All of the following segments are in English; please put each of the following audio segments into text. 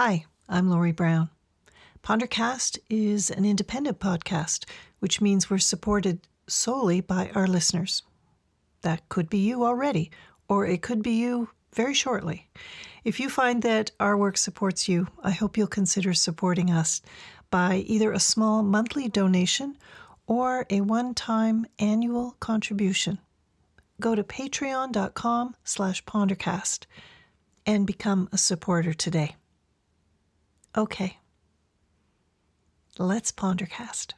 Hi, I'm Lori Brown. Pondercast is an independent podcast, which means we're supported solely by our listeners. That could be you already, or it could be you very shortly. If you find that our work supports you, I hope you'll consider supporting us by either a small monthly donation or a one-time annual contribution. Go to patreon.com/pondercast and become a supporter today. Okay, let's Pondercast.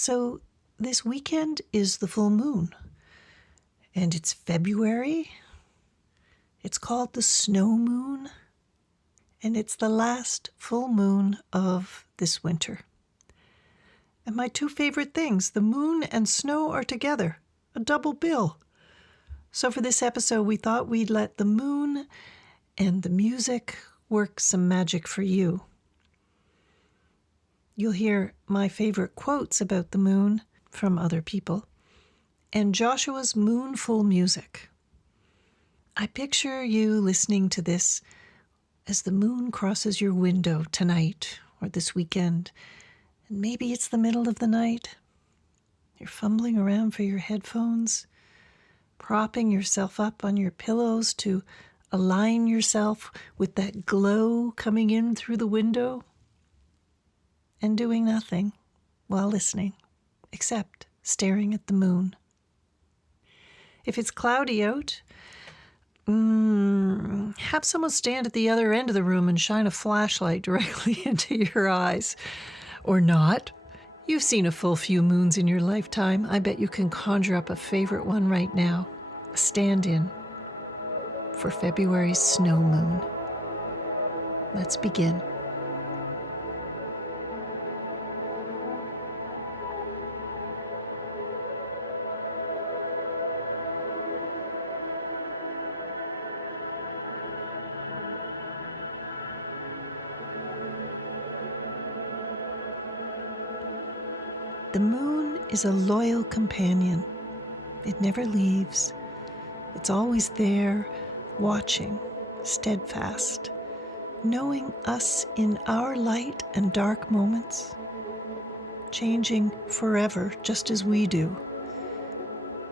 So this weekend is the full moon, and it's February. It's called the snow moon, and it's the last full moon of this winter. And my two favorite things, the moon and snow, are together, a double bill. So for this episode, we thought we'd let the moon and the music work some magic for you. You'll hear my favorite quotes about the moon from other people, and Joshua's moonful music. I picture you listening to this as the moon crosses your window tonight or this weekend, and maybe it's the middle of the night. You're fumbling around for your headphones, propping yourself up on your pillows to align yourself with that glow coming in through the window, and doing nothing while listening, except staring at the moon. If it's cloudy out, have someone stand at the other end of the room and shine a flashlight directly into your eyes. Or not. You've seen a full few moons in your lifetime. I bet you can conjure up a favorite one right now. A stand-in for February's snow moon. Let's begin. The moon is a loyal companion. It never leaves. It's always there, watching, steadfast, knowing us in our light and dark moments, changing forever just as we do.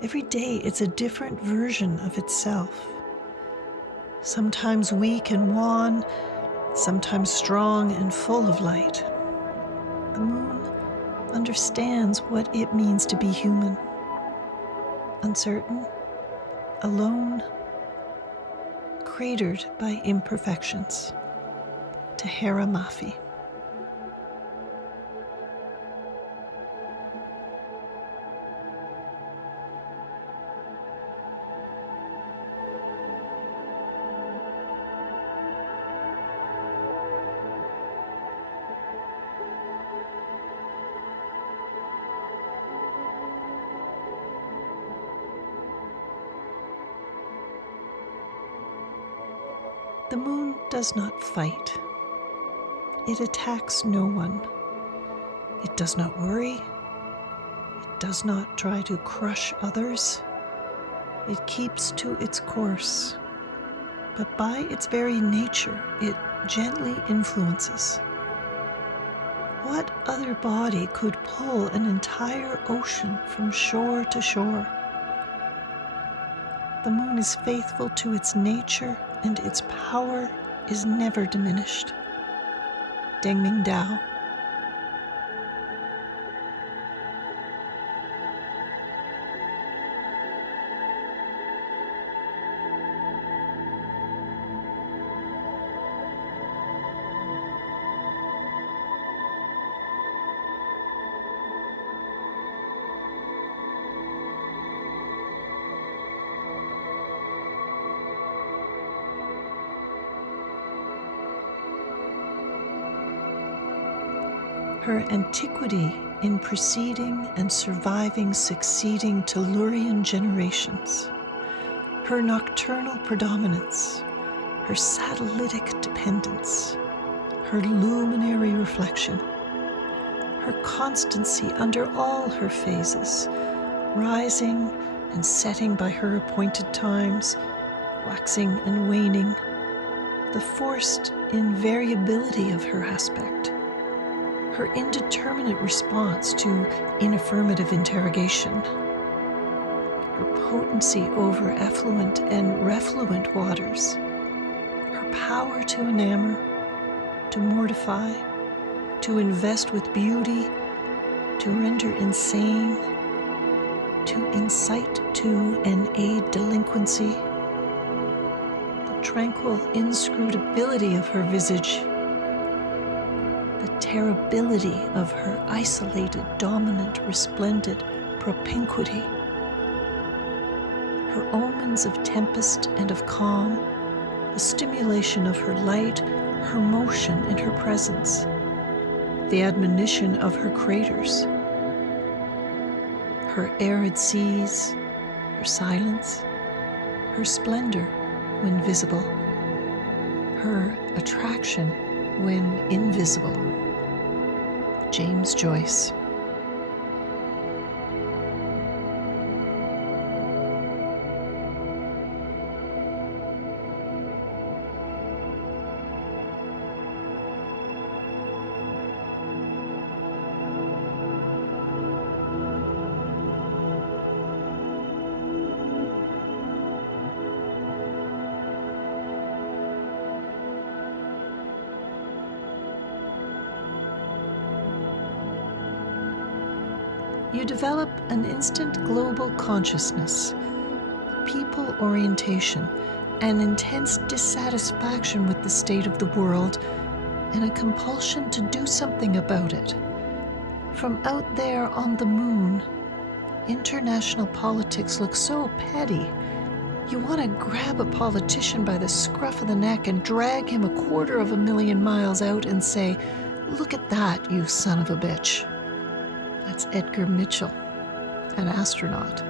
Every day it's a different version of itself. Sometimes weak and wan, sometimes strong and full of light. The moon understands what it means to be human. Uncertain, alone, cratered by imperfections. Tahara Mafi. The moon does not fight. It attacks no one. It does not worry. It does not try to crush others. It keeps to its course. But by its very nature, it gently influences. What other body could pull an entire ocean from shore to shore? The moon is faithful to its nature, and its power is never diminished. Dengming Dao. her antiquity in preceding and surviving succeeding Tellurian generations, her nocturnal predominance, her satellitic dependence, her luminary reflection, her constancy under all her phases, rising and setting by her appointed times, waxing and waning, the forced invariability of her aspect, her indeterminate response to inaffirmative interrogation, her potency over effluent and refluent waters, her power to enamor, to mortify, to invest with beauty, to render insane, to incite to and aid delinquency, the tranquil inscrutability of her visage, the terribility of her isolated, dominant, resplendent propinquity, her omens of tempest and of calm, the stimulation of her light, her motion and her presence, the admonition of her craters, her arid seas, her silence, her splendor when visible, her attraction when invisible. James Joyce. You develop an instant global consciousness, people orientation, an intense dissatisfaction with the state of the world, and a compulsion to do something about it. From out there on the moon, international politics look so petty. You want to grab a politician by the scruff of the neck and drag him 250,000 miles out and say, "Look at that, you son of a bitch." That's Edgar Mitchell, an astronaut.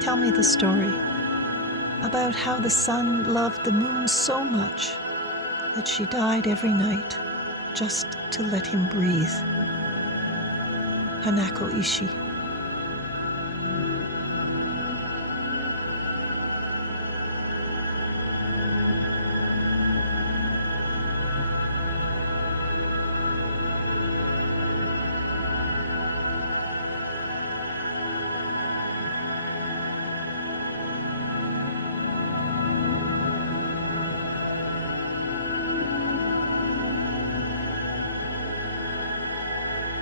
Tell me the story about how the sun loved the moon so much that she died every night just to let him breathe. Hanako Ishii.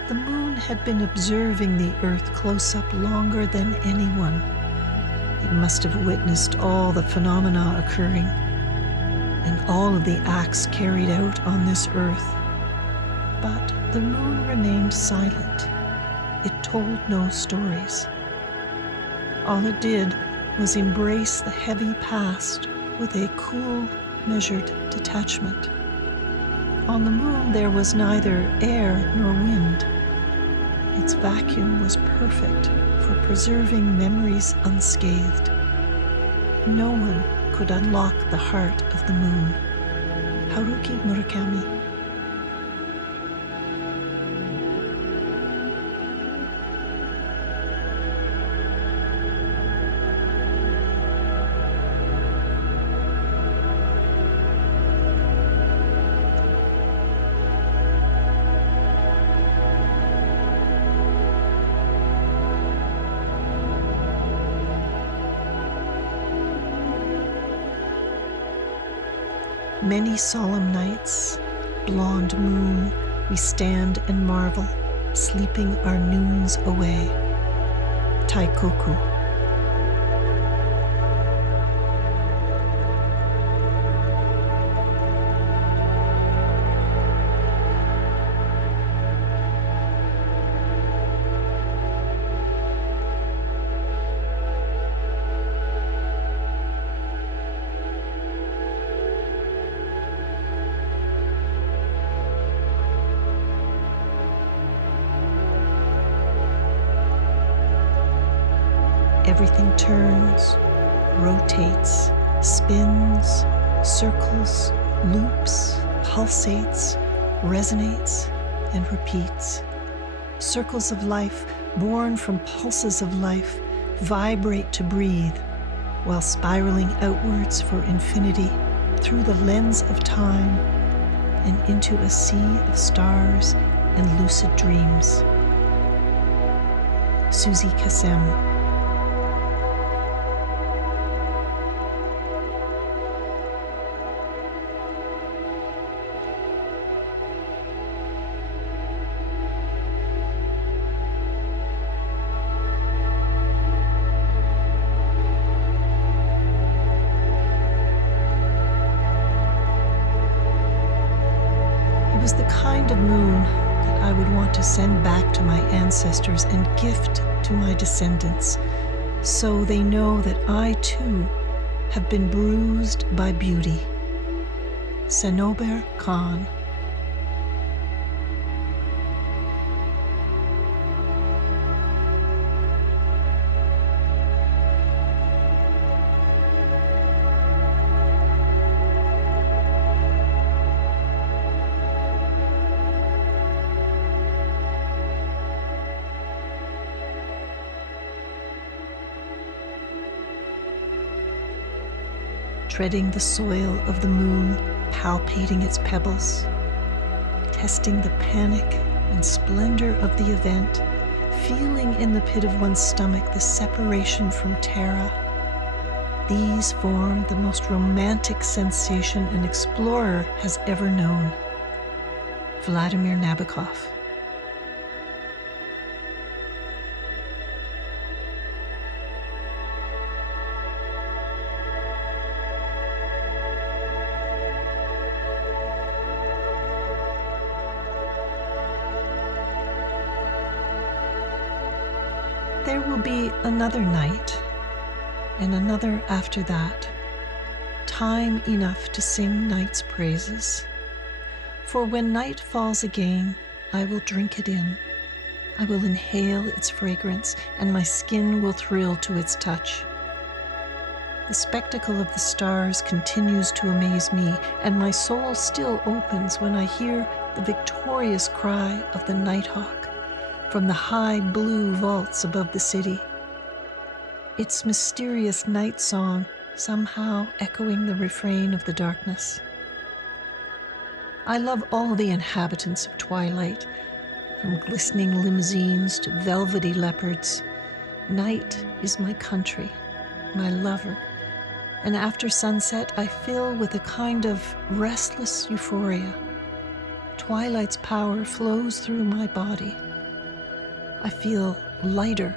The moon had been observing the earth close up longer than anyone. It must have witnessed all the phenomena occurring and all of the acts carried out on this earth. But the moon remained silent. It told no stories. All it did was embrace the heavy past with a cool, measured detachment. On the moon there was neither air nor wind. Its vacuum was perfect for preserving memories unscathed. No one could unlock the heart of the moon. Haruki Murakami. Many solemn nights, blonde moon, we stand and marvel, sleeping our noons away. Taikoku. Everything turns, rotates, spins, circles, loops, pulsates, resonates, and repeats. Circles of life, born from pulses of life, vibrate to breathe, while spiraling outwards for infinity through the lens of time and into a sea of stars and lucid dreams. Susie Kassem. It was the kind of moon that I would want to send back to my ancestors and gift to my descendants, so they know that I too have been bruised by beauty. Sanober Khan. Treading the soil of the moon, palpating its pebbles, testing the panic and splendor of the event, feeling in the pit of one's stomach the separation from Terra. These form the most romantic sensation an explorer has ever known. Vladimir Nabokov. There will be another night, and another after that, time enough to sing night's praises. For when night falls again, I will drink it in. I will inhale its fragrance, and my skin will thrill to its touch. The spectacle of the stars continues to amaze me, and my soul still opens when I hear the victorious cry of the nighthawk from the high blue vaults above the city. Its mysterious night song somehow echoing the refrain of the darkness. I love all the inhabitants of twilight, from glistening limousines to velvety leopards. Night is my country, my lover, and after sunset I fill with a kind of restless euphoria. Twilight's power flows through my body. I feel lighter,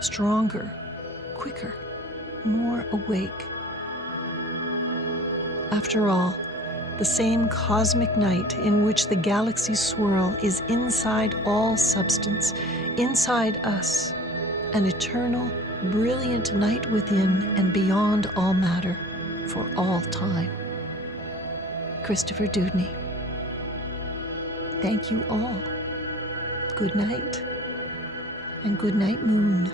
stronger, quicker, more awake. After all, the same cosmic night in which the galaxies swirl is inside all substance, inside us, an eternal, brilliant night within and beyond all matter, for all time. Christopher Dudney. Thank you all. Good night. And Goodnight Moon.